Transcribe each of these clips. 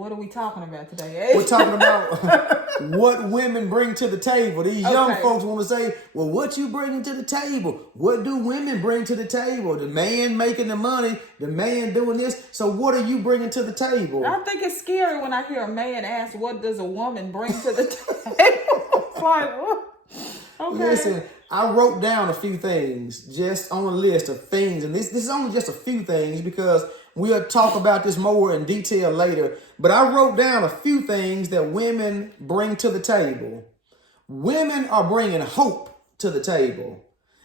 What are we talking about today? We're talking about what women bring to the table. These young folks want to say, well, what you bringing to the table? What do women bring to the table? The man making the money, the man doing this. So what are you bringing to the table? I think it's scary when I hear a man ask, what does a woman bring to the table? It's like, what? Okay. Listen, I wrote down a few things just on a list of things. And this is only just a few things because we'll talk about this more in detail later. But I wrote down a few things that women bring to the table. Women are bringing hope to the table.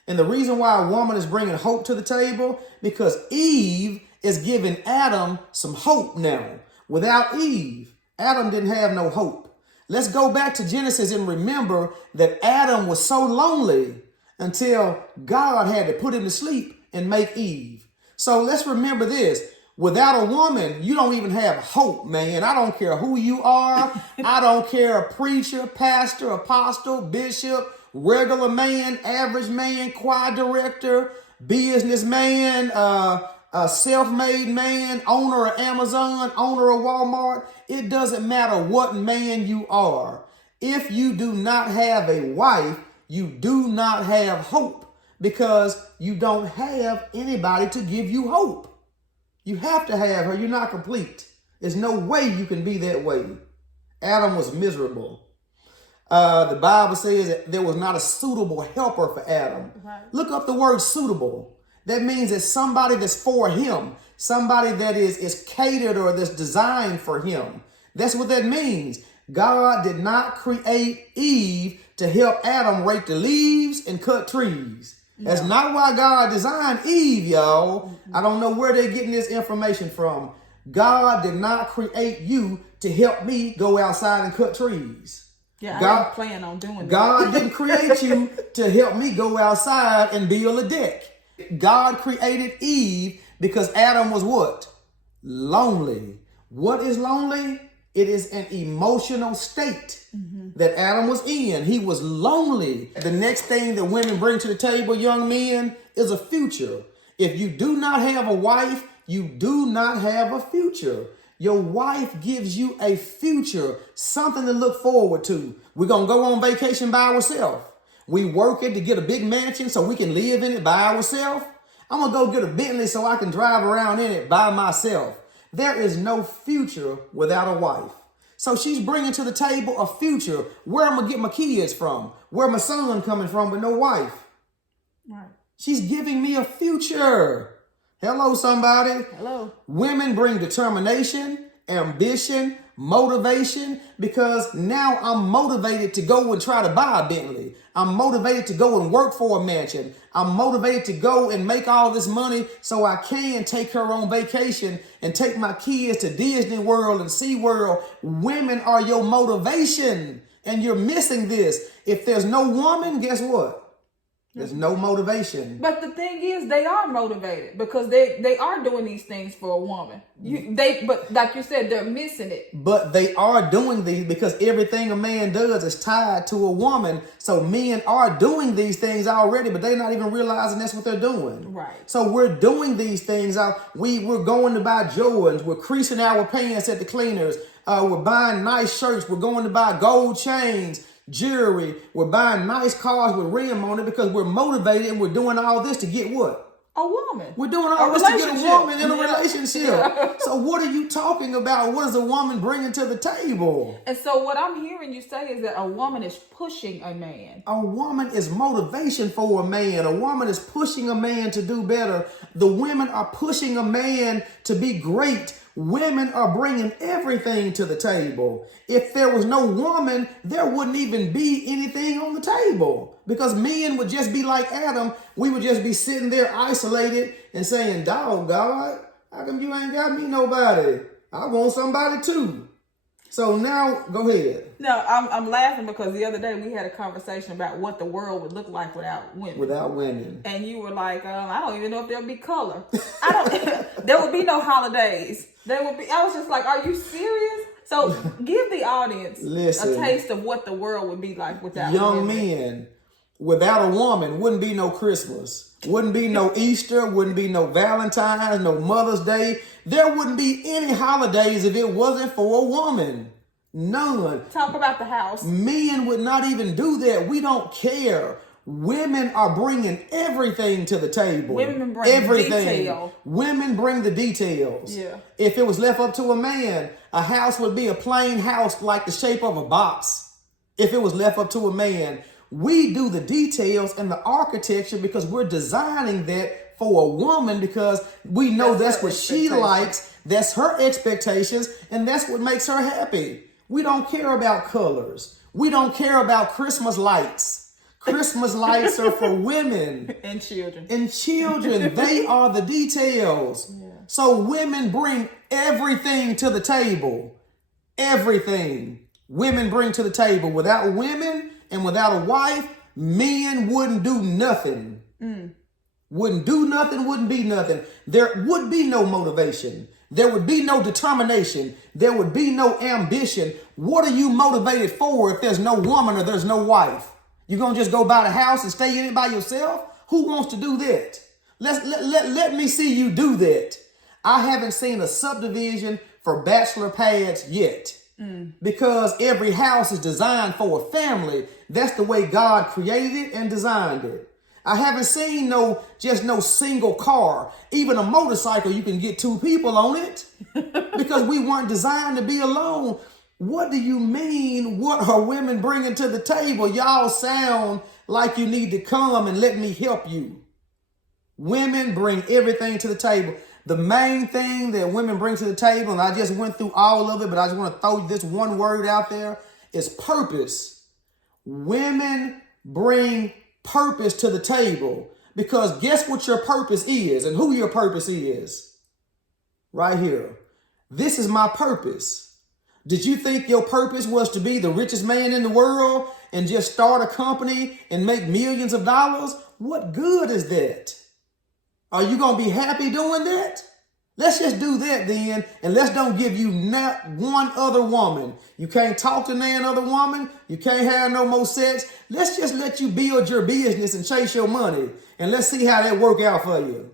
And the reason why a woman is bringing hope to the table, because Eve is giving Adam some hope now. Without Eve, Adam didn't have no hope. Let's go back to Genesis and remember that Adam was so lonely until God had to put him to sleep and make Eve. So let's remember this. Without a woman, you don't even have hope, man. I don't care who you are. I don't care a preacher, pastor, apostle, bishop, regular man, average man, choir director, businessman, a self-made man, owner of Amazon, owner of Walmart. It doesn't matter what man you are. If you do not have a wife, you do not have hope because you don't have anybody to give you hope. You have to have her. You're not complete. There's no way you can be that way. Adam was miserable. The Bible says that there was not a suitable helper for Adam. Right. Look up the word suitable. That means it's somebody that's for him. Somebody that is catered or that's designed for him. That's what that means. God did not create Eve to help Adam rake the leaves and cut trees. That's not why God designed Eve, y'all. I don't know where they're getting this information from. God did not create you to help me go outside and cut trees. Yeah, God, I didn't plan on doing that. God didn't create you to help me go outside and build a deck. God created Eve because Adam was what? Lonely. What is lonely? It is an emotional state that Adam was in. He was lonely. The next thing that women bring to the table, young men, is a future. If you do not have a wife, you do not have a future. Your wife gives you a future, something to look forward to. We're going to go on vacation by ourselves. We working to get a big mansion so we can live in it by ourselves. I'm going to go get a Bentley so I can drive around in it by myself. There is no future without a wife. So she's bringing to the table a future. Where I'm going to get my kids from. Where my son coming from with no wife. Right. She's giving me a future. Hello, somebody. Hello. Women bring determination, ambition, motivation, because now I'm motivated to go and try to buy a Bentley. I'm motivated to go and work for a mansion. I'm motivated to go and make all this money so I can take her on vacation and take my kids to Disney World and SeaWorld. Women are your motivation, and you're missing this. If there's no woman, guess what? There's no motivation. But the thing is, they are motivated because they are doing these things for a woman. But like you said, they're missing it. But they are doing these because everything a man does is tied to a woman. So men are doing these things already, but they're not even realizing that's what they're doing. Right. So we're doing these things. We're going to buy Jordans. We're creasing our pants at the cleaners. We're buying nice shirts. We're going to buy gold chains, jewelry. We're buying nice cars with rim on it because we're motivated and we're doing all this to get what? A woman. We're doing all this to get a woman in a relationship. Yeah. So what are you talking about? What is a woman bringing to the table? And so what I'm hearing you say is that a woman is pushing a man. A woman is motivation for a man. A woman is pushing a man to do better. The women are pushing a man to be great. Women are bringing everything to the table. If there was no woman, there wouldn't even be anything on the table because men would just be like Adam. We would just be sitting there isolated and saying, dog, God, how come you ain't got me nobody? I want somebody too. So now go ahead. No, I'm laughing because the other day we had a conversation about what the world would look like without women. Without women. And you were like, I don't even know if there'll be color. There would be no holidays. There would be. I was just like, are you serious? So give the audience a taste of what the world would be like without young women. men. Without a woman, wouldn't be no Christmas, wouldn't be no Easter, wouldn't be no Valentine's, no Mother's Day. There wouldn't be any holidays if it wasn't for a woman. None. Talk about the house. Men would not even do that. We don't care. Women are bringing everything to the table. Women bring everything. detail. Women bring the details. Yeah. If it was left up to a man, a house would be a plain house like the shape of a box. If it was left up to a man, we do the details and the architecture because we're designing that for a woman because we know that's what she likes, that's her expectations, and that's what makes her happy. We don't care about colors. We don't care about Christmas lights. Christmas lights are for women. And children. And children, they are the details. Yeah. So women bring everything to the table. Everything. Women bring to the table. Without women and without a wife, men wouldn't do nothing. Wouldn't do nothing, wouldn't be nothing. There would be no motivation. There would be no determination. There would be no ambition. What are you motivated for if there's no woman or there's no wife? You gonna just go buy the house and stay in it by yourself? Who wants to do that? Let me see you do that. I haven't seen a subdivision for bachelor pads yet. Because every house is designed for a family. That's the way God created it and designed it. I haven't seen no single car. Even a motorcycle, you can get two people on it because we weren't designed to be alone. What do you mean? What are women bringing to the table? Y'all sound like you need to come and let me help you. Women bring everything to the table. The main thing that women bring to the table, and I just went through all of it, but I just want to throw this one word out there, is purpose. Women bring purpose to the table because guess what your purpose is and who your purpose is? Right here. This is my purpose. Did you think your purpose was to be the richest man in the world and just start a company and make millions of dollars? What good is that? Are you going to be happy doing that? Let's just do that then, and let's don't give you not one other woman. You can't talk to none other woman. You can't have no more sex. Let's just let you build your business and chase your money, and let's see how that work out for you.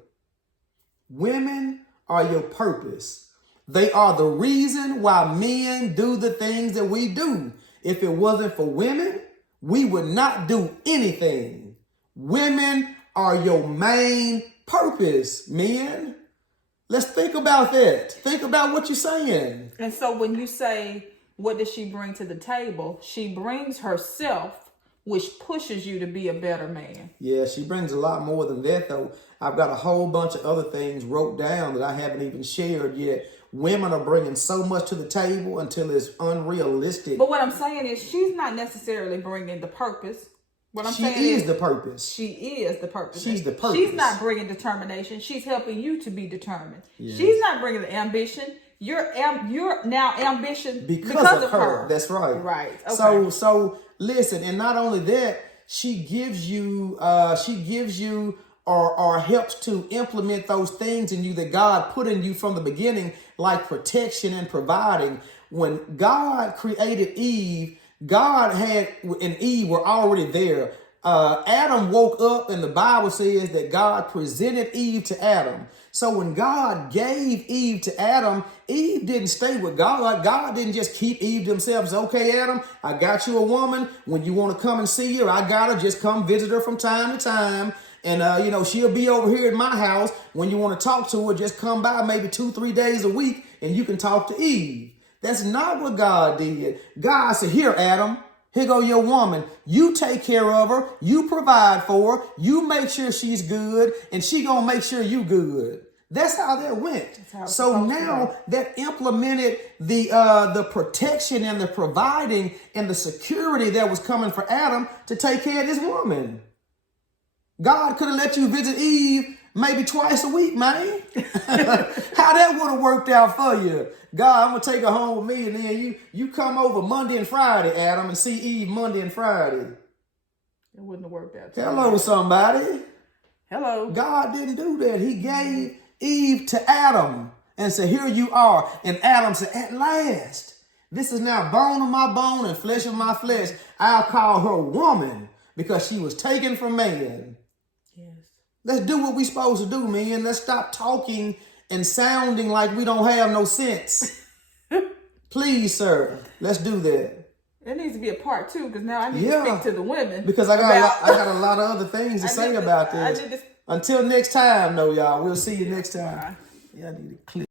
Women are your purpose. They are the reason why men do the things that we do. If it wasn't for women, we would not do anything. Women are your main purpose, men. Let's think about that. Think about what you're saying. And so when you say, what does she bring to the table? She brings herself, which pushes you to be a better man. Yeah, she brings a lot more than that, though. I've got a whole bunch of other things wrote down that I haven't even shared yet. Women are bringing so much to the table until it's unrealistic. But what I'm saying is she's not necessarily bringing the purpose. What I'm saying is the purpose. She is the purpose. She's the purpose. She's not bringing determination. She's helping you to be determined. Yes. She's not bringing the ambition. You're now ambition because of her. That's right. Right. Okay. So listen, and not only that, she gives you or helps to implement those things in you that God put in you from the beginning, like protection and providing. When God created Eve, God and Eve were already there. Adam woke up and the Bible says that God presented Eve to Adam. So when God gave Eve to Adam, Eve didn't stay with God. God didn't just keep Eve to himself. Say, okay, Adam, I got you a woman. When you want to come and see her, I got her. Just come visit her from time to time. And, she'll be over here at my house. When you want to talk to her, just come by maybe 2-3 days a week and you can talk to Eve. That's not what God did. God said, here, Adam, here go your woman. You take care of her. You provide for her. You make sure she's good and she gonna make sure you good. That's how that went. So now that implemented the protection and the providing and the security that was coming for Adam to take care of this woman. God could have let you visit Eve maybe twice a week, man. How that would have worked out for you. God, I'm going to take her home with me, and then you come over Monday and Friday, Adam, and see Eve Monday and Friday. It wouldn't have worked out. Hello, somebody. Hello. God didn't do that. He gave Eve to Adam and said, here you are. And Adam said, at last, this is now bone of my bone and flesh of my flesh. I'll call her woman because she was taken from man. Yes. Let's do what we supposed to do, man. Let's stop talking and sounding like we don't have no sense. Please, sir. Let's do that. It needs to be a part 2 because now I need to speak to the women. Because I got a lot of other things to say about this. Until next time, though, y'all. We'll see you next time. Yeah, I need to click.